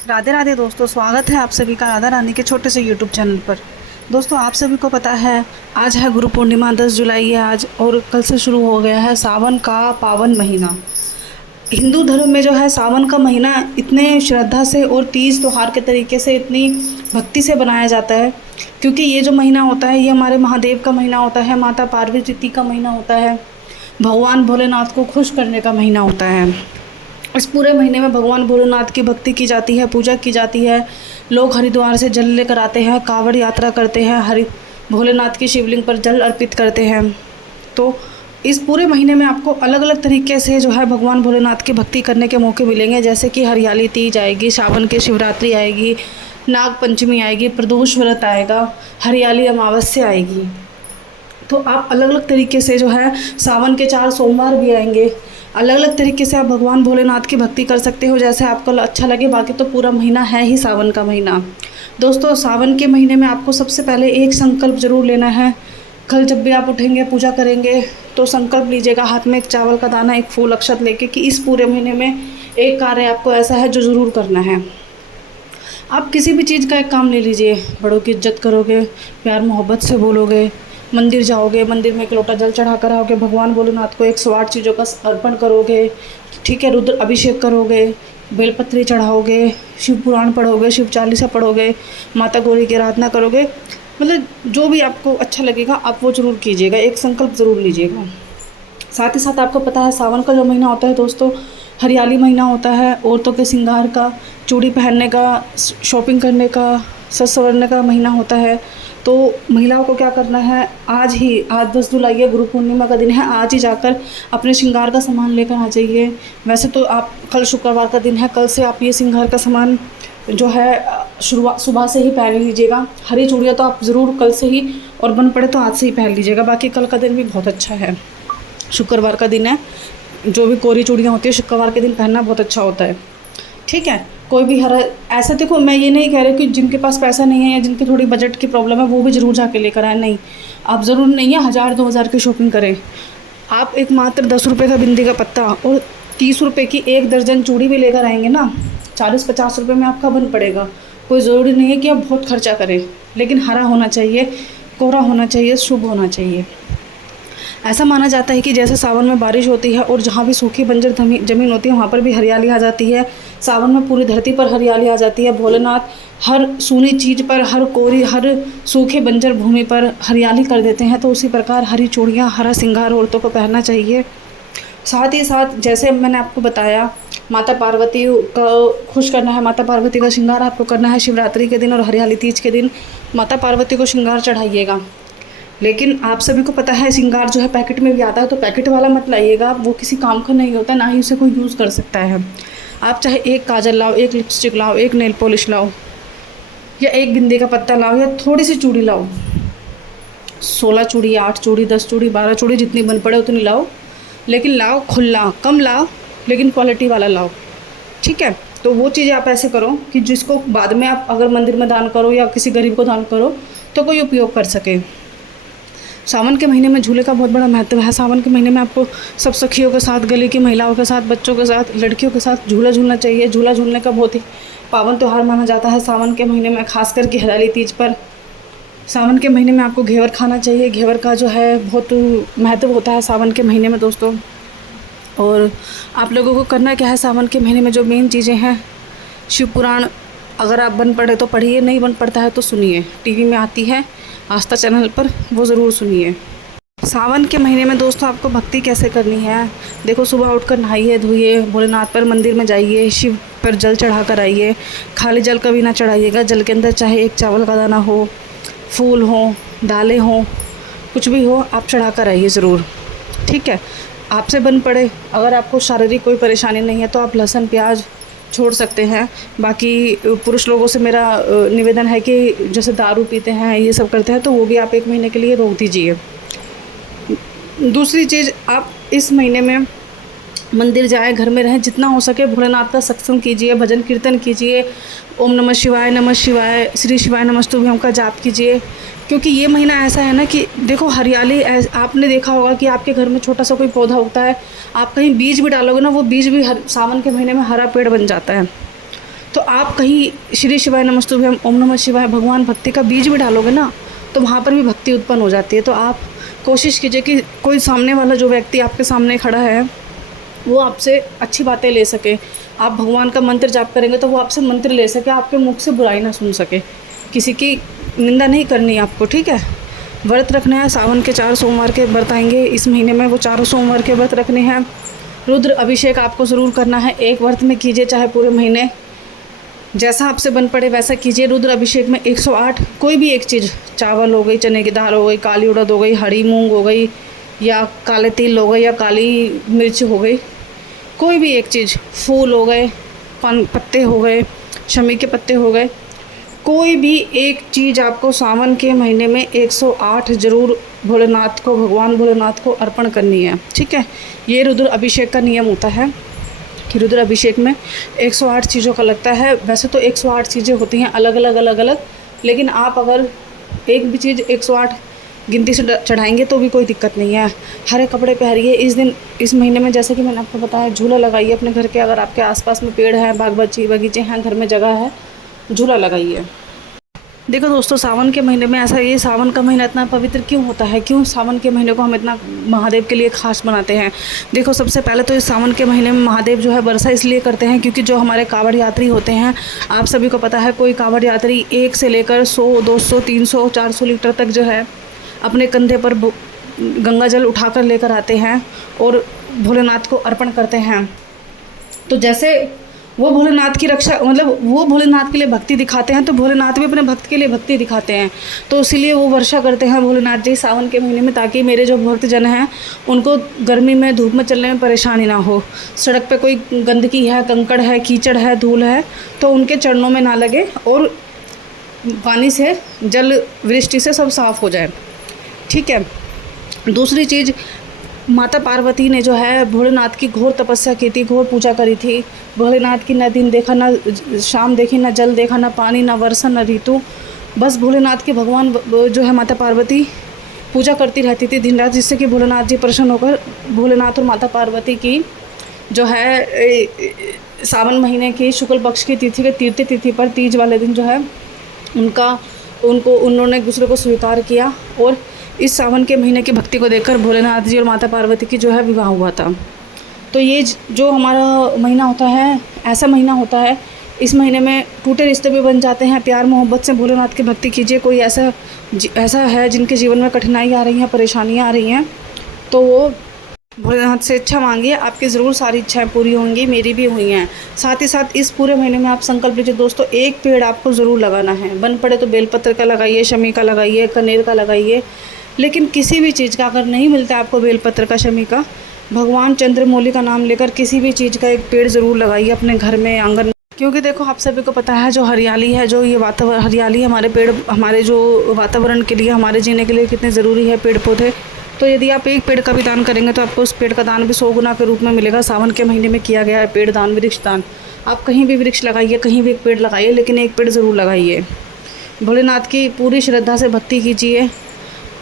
राधे राधे दोस्तों, स्वागत है आप सभी का राधा रानी के छोटे से यूट्यूब चैनल पर। दोस्तों, आप सभी को पता है आज है गुरु पूर्णिमा, 10 जुलाई है आज, और कल से शुरू हो गया है सावन का पावन महीना। हिंदू धर्म में जो है सावन का महीना इतने श्रद्धा से और तीज त्योहार के तरीके से इतनी भक्ति से बनाया जाता है, क्योंकि ये जो महीना होता है ये हमारे महादेव का महीना होता है, माता पार्वती का महीना होता है, भगवान भोलेनाथ को खुश करने का महीना होता है। इस पूरे महीने में भगवान भोलेनाथ की भक्ति की जाती है, पूजा की जाती है। लोग हरिद्वार से जल लेकर आते हैं, कांवड़ यात्रा करते हैं, भोलेनाथ की शिवलिंग पर जल अर्पित करते हैं। तो इस पूरे महीने में आपको अलग अलग तरीके से जो है भगवान भोलेनाथ की भक्ति करने के मौके मिलेंगे, जैसे कि हरियाली तीज आएगी, सावन की शिवरात्रि आएगी, नाग पंचमी आएगी, प्रदोष व्रत आएगा, हरियाली अमावस्या आएगी। तो आप अलग अलग तरीके से जो है सावन के 4 सोमवार भी आएंगे, अलग अलग तरीके से आप भगवान भोलेनाथ की भक्ति कर सकते हो, जैसे आपको अच्छा लगे। बाकी तो पूरा महीना है ही सावन का महीना। दोस्तों, सावन के महीने में आपको सबसे पहले एक संकल्प ज़रूर लेना है। कल जब भी आप उठेंगे, पूजा करेंगे, तो संकल्प लीजिएगा हाथ में एक चावल का दाना, एक फूल अक्षत लेके, कि इस पूरे महीने में एक कार्य आपको ऐसा है जो ज़रूर करना है। आप किसी भी चीज़ का एक काम ले लीजिए, बड़ों की इज्जत करोगे, प्यार मोहब्बत से बोलोगे, मंदिर जाओगे, मंदिर में एक लोटा जल चढ़ा कर आओगे, भगवान भोलेनाथ को 108 चीज़ों का अर्पण करोगे, ठीक है, रुद्र अभिषेक करोगे, बेलपत्री चढ़ाओगे, शिव पुराण पढ़ोगे, शिव चालीसा पढ़ोगे, माता गौरी की आराधना करोगे। मतलब जो भी आपको अच्छा लगेगा आप वो ज़रूर कीजिएगा, एक संकल्प ज़रूर लीजिएगा। साथ ही साथ आपको पता है सावन का जो महीना होता है दोस्तों, हरियाली महीना होता है, औरतों के श्रृंगार का, चूड़ी पहनने का, शॉपिंग करने का, सज संवरने का महीना होता है। तो महिलाओं को क्या करना है, आज 10 जुलाई है, गुरु पूर्णिमा का दिन है, आज ही जाकर अपने श्रृंगार का सामान लेकर आ जाइए। वैसे तो आप कल शुक्रवार का दिन है, कल से आप ये श्रृंगार का सामान जो है शुरुआत सुबह से ही पहन लीजिएगा। हरी चूड़ियाँ तो आप ज़रूर कल से ही, और बन पड़े तो आज से ही पहन लीजिएगा। बाकी कल का दिन भी बहुत अच्छा है, शुक्रवार का दिन है, जो भी कोरी चूड़ियाँ होती है शुक्रवार के दिन पहनना बहुत अच्छा होता है, ठीक है। कोई भी हरा ऐसा, देखो मैं ये नहीं कह रही कि जिनके पास पैसा नहीं है या जिनकी थोड़ी बजट की प्रॉब्लम है वो भी ज़रूर जाके लेकर आए, नहीं, आप ज़रूर नहीं है 1000-2000 की शॉपिंग करें। आप एक मात्र 10 रुपये का बिंदी का पत्ता और 30 रुपये की 1 दर्जन चूड़ी भी लेकर आएंगे ना, 40-50 रुपये में आपका बन पड़ेगा। कोई ज़रूरी नहीं है कि आप बहुत खर्चा करें, लेकिन हरा होना चाहिए, कोहरा होना चाहिए, शुभ होना चाहिए। ऐसा माना जाता है कि जैसे सावन में बारिश होती है और जहाँ भी सूखी बंजर ज़मीन होती है वहाँ पर भी हरियाली आ जाती है, सावन में पूरी धरती पर हरियाली आ जाती है। भोलेनाथ हर सूनी चीज़ पर, हर सूखे बंजर भूमि पर हरियाली कर देते हैं। तो उसी प्रकार हरी चूड़ियाँ, हरा श्रृंगार औरतों को पहनना चाहिए। साथ ही साथ जैसे मैंने आपको बताया, माता पार्वती को खुश करना है, माता पार्वती का श्रृंगार आपको करना है शिवरात्रि के दिन और हरियाली तीज के दिन माता पार्वती को श्रृंगार चढ़ाइएगा। लेकिन आप सभी को पता है श्रृंगार जो है पैकेट में भी आता है, तो पैकेट वाला मत लाइएगा, वो किसी काम का नहीं होता, ना ही उसे कोई यूज़ कर सकता है। आप चाहे एक काजल लाओ, एक लिपस्टिक लाओ, एक नेल पॉलिश लाओ, या एक बिंदी का पत्ता लाओ, या थोड़ी सी चूड़ी लाओ, 16 चूड़ी, 8 चूड़ी, 10 चूड़ी, 12 चूड़ी, जितनी बन पड़े उतनी लाओ, लेकिन लाओ खुला, कम लाओ लेकिन क्वालिटी वाला लाओ, ठीक है। तो वो चीज़ें आप ऐसे करो कि जिसको बाद में आप अगर मंदिर में दान करो या किसी गरीब को दान करो तो कोई उपयोग कर सके। सावन के महीने में झूले का बहुत बड़ा महत्व है। सावन के महीने में आपको सब सखियों के साथ, गली की महिलाओं के साथ, बच्चों के साथ, लड़कियों के साथ झूला झूलना चाहिए। झूला झूलने का बहुत ही पावन त्यौहार माना जाता है सावन के महीने में, खास करके हरियाली तीज पर। सावन के महीने में आपको घेवर खाना चाहिए। घेवर का जो है बहुत महत्व होता है सावन के महीने में दोस्तों। और आप लोगों को करना क्या है, सावन के महीने में जो मेन चीज़ें हैं, शिव पुराण अगर आप बन पड़े तो पढ़िए, नहीं बन पड़ता है तो सुनिए, टीवी में आती है आस्था चैनल पर, वो ज़रूर सुनिए। सावन के महीने में दोस्तों आपको भक्ति कैसे करनी है, देखो सुबह उठकर नहाइए धोइए, भोलेनाथ पर मंदिर में जाइए, शिव पर जल चढ़ा कर आइए। खाली जल कभी ना चढ़ाइएगा, जल के अंदर चाहे एक चावल का दाना हो, फूल हो, दालें हो, कुछ भी हो, आप चढ़ा कर आइए ज़रूर, ठीक है। आपसे बन पड़े, अगर आपको शारीरिक कोई परेशानी नहीं है तो आप लहसुन प्याज छोड़ सकते हैं। बाकी पुरुष लोगों से मेरा निवेदन है कि जैसे दारू पीते हैं, ये सब करते हैं, तो वो भी आप 1 महीने के लिए रोक दीजिए। दूसरी चीज़, आप इस महीने में मंदिर जाएं, घर में रहें, जितना हो सके भोलेनाथ का सत्संग कीजिए, भजन कीर्तन कीजिए, ओम नमः शिवाय, श्री शिवाय नमस्तुभ्यम का जाप कीजिए। क्योंकि ये महीना ऐसा है ना कि देखो हरियाली, आपने देखा होगा कि आपके घर में छोटा सा कोई पौधा उगता है, आप कहीं बीज भी डालोगे ना, वो बीज भी सावन के महीने में हरा पेड़ बन जाता है। तो आप कहीं श्री शिवाय नमस्तुभ्यम, ओम नमः शिवाय, भगवान भक्ति का बीज भी डालोगे ना, तो वहाँ पर भी भक्ति उत्पन्न हो जाती है। तो आप कोशिश कीजिए कि कोई सामने वाला जो व्यक्ति आपके सामने खड़ा है वो आपसे अच्छी बातें ले सके। आप भगवान का मंत्र जाप करेंगे तो वो आपसे मंत्र ले सके, आपके मुख से बुराई ना सुन सके। किसी की निंदा नहीं करनी है आपको, ठीक है। व्रत रखना है, सावन के 4 सोमवार के व्रत आएंगे इस महीने में, वो 4 सोमवार के व्रत रखने हैं। रुद्र अभिषेक आपको ज़रूर करना है, एक व्रत में कीजिए चाहे पूरे महीने, जैसा आपसे बन पड़े वैसा कीजिए। रुद्र अभिषेक में 108 कोई भी एक चीज़, चावल हो गई, चने की दाल हो गई, काली उड़द हो गई, हरी मूंग हो गई, या काले तिल हो गए, या काली मिर्च हो गई, कोई भी एक चीज़, फूल हो गए, पत्ते हो गए, शमी के पत्ते हो गए, कोई भी एक चीज़ आपको सावन के महीने में 108 ज़रूर भोलेनाथ को, भगवान भोलेनाथ को अर्पण करनी है, ठीक है। ये रुद्र अभिषेक का नियम होता है कि रुद्र अभिषेक में 108 चीज़ों का लगता है। वैसे तो 108 चीज़ें होती हैं अलग अलग, लेकिन आप अगर एक भी चीज़ 108 गिनती से चढ़ाएंगे तो भी कोई दिक्कत नहीं है। हरे कपड़े पहनिए इस दिन, इस महीने में, जैसे कि मैंने आपको बताया, झूला लगाइए अपने घर के, अगर आपके आसपास में पेड़ है, बाग बगीचे हैं, घर में जगह है, झूला लगाइए। देखो दोस्तों, सावन के महीने में ऐसा, ये सावन का महीना इतना पवित्र क्यों होता है, क्यों सावन के महीने को हम इतना महादेव के लिए खास बनाते हैं। देखो, सबसे पहले तो इस सावन के महीने में महादेव जो है वर्षा इसलिए करते हैं क्योंकि जो हमारे कांवड़ यात्री होते हैं, आप सभी को पता है, कोई कांवड़ यात्री 1 से लेकर 100, 200, 300, 400 लीटर तक जो है अपने कंधे पर गंगा जल उठाकर लेकर आते हैं और भोलेनाथ को अर्पण करते हैं। तो जैसे वो भोलेनाथ की रक्षा, मतलब वो भोलेनाथ के लिए भक्ति दिखाते हैं, तो भोलेनाथ भी अपने भक्त के लिए भक्ति दिखाते हैं। तो इसीलिए वो वर्षा करते हैं भोलेनाथ जी सावन के महीने में, ताकि मेरे जो भक्तजन हैं उनको गर्मी में, धूप में चलने में परेशानी ना हो। सड़क पे कोई गंदगी है, कंकड़ है, कीचड़ है, धूल है, तो उनके चरणों में ना लगे और पानी से, जल वृष्टि से सब साफ़ हो जाए, ठीक है। दूसरी चीज़, माता पार्वती ने जो है भोलेनाथ की घोर तपस्या की थी, घोर पूजा करी थी। भोलेनाथ की न दिन देखा, न शाम देखी, न जल देखा, न पानी, न वर्षा, न ऋतु, बस भोलेनाथ के भगवान जो है माता पार्वती पूजा करती रहती थी दिन रात, जिससे कि भोलेनाथ जी प्रसन्न होकर भोलेनाथ और माता पार्वती की जो है सावन महीने की शुक्ल पक्ष की तिथि के तीर्थ तिथि पर, तीज वाले दिन जो है उन्होंने एक दूसरे को स्वीकार किया, और इस सावन के महीने की भक्ति को देखकर भोलेनाथ जी और माता पार्वती की जो है विवाह हुआ था। तो ये जो हमारा महीना होता है, ऐसा महीना होता है, इस महीने में टूटे रिश्ते भी बन जाते हैं। प्यार मोहब्बत से भोलेनाथ की भक्ति कीजिए। कोई ऐसा है जिनके जीवन में कठिनाई आ रही हैं, परेशानियाँ आ रही हैं, तो वो भोलेनाथ से इच्छा मांगिए, आपकी ज़रूर सारी इच्छाएं पूरी होंगी, मेरी भी हुई हैं। साथ ही साथ इस पूरे महीने में आप संकल्प लीजिए दोस्तों, एक पेड़ आपको ज़रूर लगाना है। बन पड़े तो बेलपत्र का लगाइए, शमी का लगाइए, कनेर का लगाइए, लेकिन किसी भी चीज़ का अगर नहीं मिलता है आपको, बेलपत्र का, शमी का, भगवान चंद्रमौली का नाम लेकर किसी भी चीज़ का एक पेड़ ज़रूर लगाइए अपने घर में, आंगन में। क्योंकि देखो, आप सभी को पता है, जो हरियाली है, जो ये वातावरण, हरियाली हमारे पेड़, हमारे जो वातावरण के लिए, हमारे जीने के लिए कितने ज़रूरी है पेड़ पौधे। तो यदि आप एक पेड़ का भी दान करेंगे तो आपको उस पेड़ का दान भी 100 गुना के रूप में मिलेगा। सावन के महीने में किया गया है पेड़ दान, वृक्ष दान। आप कहीं भी वृक्ष लगाइए, कहीं भी एक पेड़ लगाइए, लेकिन एक पेड़ ज़रूर लगाइए। भोलेनाथ की पूरी श्रद्धा से भक्ति कीजिए।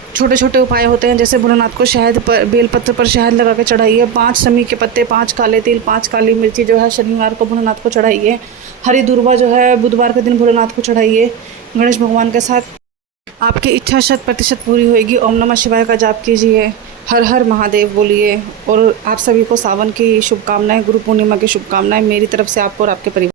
छोटे छोटे उपाय होते हैं, जैसे भोलेनाथ को शहद पर, बेलपत्र पर शहद लगा के चढ़ाइए। 5 शमी के पत्ते, 5 काले तिल, 5 काली मिर्ची जो है शनिवार को भोलेनाथ को चढ़ाइए। हरी दूर्वा जो है बुधवार के दिन भोलेनाथ को चढ़ाइए गणेश भगवान के साथ। आपकी इच्छा 100% पूरी होएगी। ओम नमः शिवाय का जाप कीजिए, हर हर महादेव बोलिए। और आप सभी को सावन की शुभकामनाएं, गुरु पूर्णिमा की शुभकामनाएं मेरी तरफ से आपको और आपके परिवार।